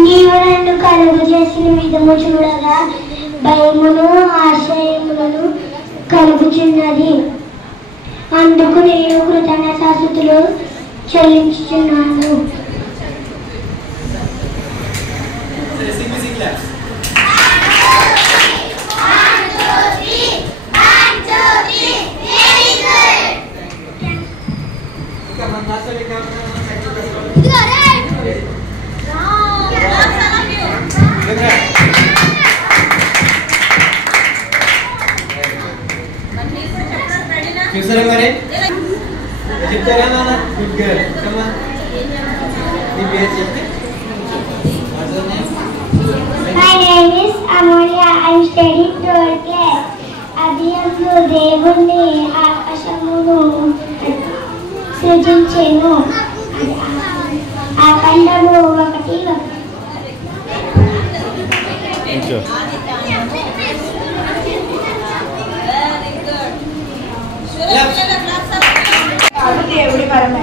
నీవు నన్ను కలుగు చేసిన విధము చూడగా భయమును ఆశ్రయములను కలుగుచున్నది. అందుకు నేను కృతజ్ఞతాస్తుతులు చెల్లించుచున్నాను. చూసారా మరి చెప్తారా నాన్న? Good girl. కమా నీ పేరు చెప్పి. My name is Amolia. I am studying third class. అభియంలో దేవుణ్ణి ఆకాశమును సృజించెను. ఆ ఖండము ఒకటి దేవుడి వరమే.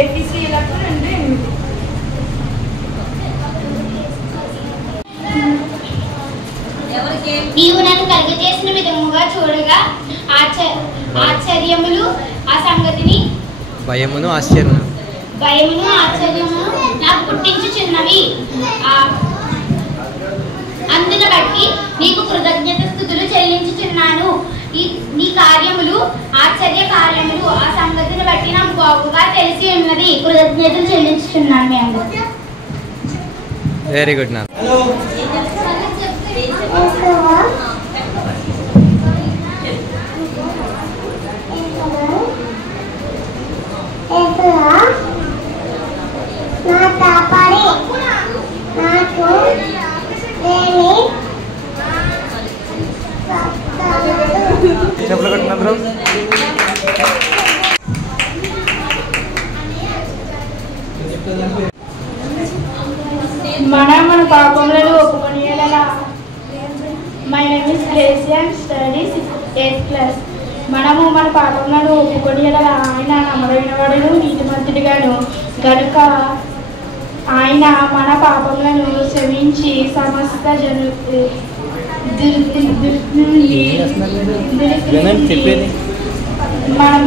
ఎఫ్ఈసీలకు 2:8. నీవు నన్ను కలుగజేసిన విధముగా చూడగా ఆశ్చర్యములు ఆ సంగతిని భయమును ఆశ్చర్యమును నాకు పుట్టించుచున్నవి. అందును బట్టి నీకు కృతజ్ఞతాస్తుతులు చెల్లించుచున్నాను. నీ కార్యములు ఆశ్చర్య కార్యములు ఆ సంగతిని బట్టి నాకు బాగుగా తెలిసి ఉన్నది. కృతజ్ఞతలు చెల్లించుచున్నాను. మేము వెరీ గుడ్ నాన్న. హలో చెప్పులు కట్టినందరూ మన పాపములను ఒప్పుకొని my name is Gracian studies 8th class. మనము మన పాపములను ఒప్పుకొని ఆయన నమ్మదగిన వాడును నీతిమంతుడిగాను కనుక ఆయన మన పాపములను క్షమించి సమస్త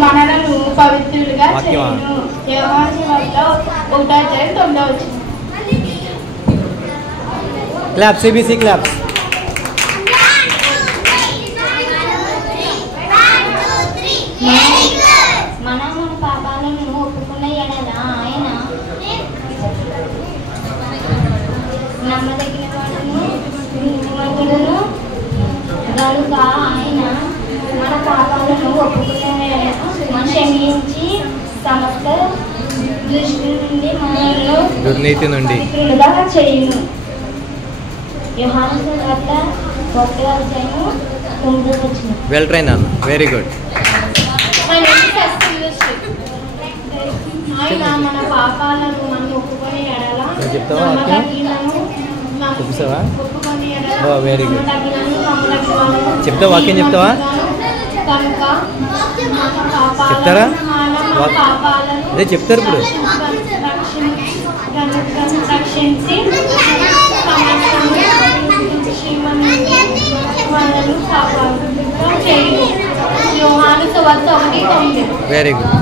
మనలను పవిత్రులుగా చేయను. యోహాను సువార్త 1:9. Clap CBC clap. మనం మన పాపాలను ఒప్పుకున్న ఎడల ఆయన నమ్మదగిన వాడును నీతిమంతుడును కనుక ఆయన మన పాపాలను ఒప్పుకున్న ఎడల క్షమించి సమస్త దృష్టి నుండి మనల్ని దుర్నీతి నుండి చేయును. యోహాను సువార్త 1:9. వెల్ ట్రైన్ అన్న. Very good. ఆయన మన పాపాలను మనం ఒప్పుకొని ఎడల చూపిస్తావా? Very good. చెప్తావా? వాక్యం చెప్తావా? చెప్తారా? అదే చెప్తారు ఇప్పుడు. రక్షించి యోహాను సువార్త 1:9. Very good.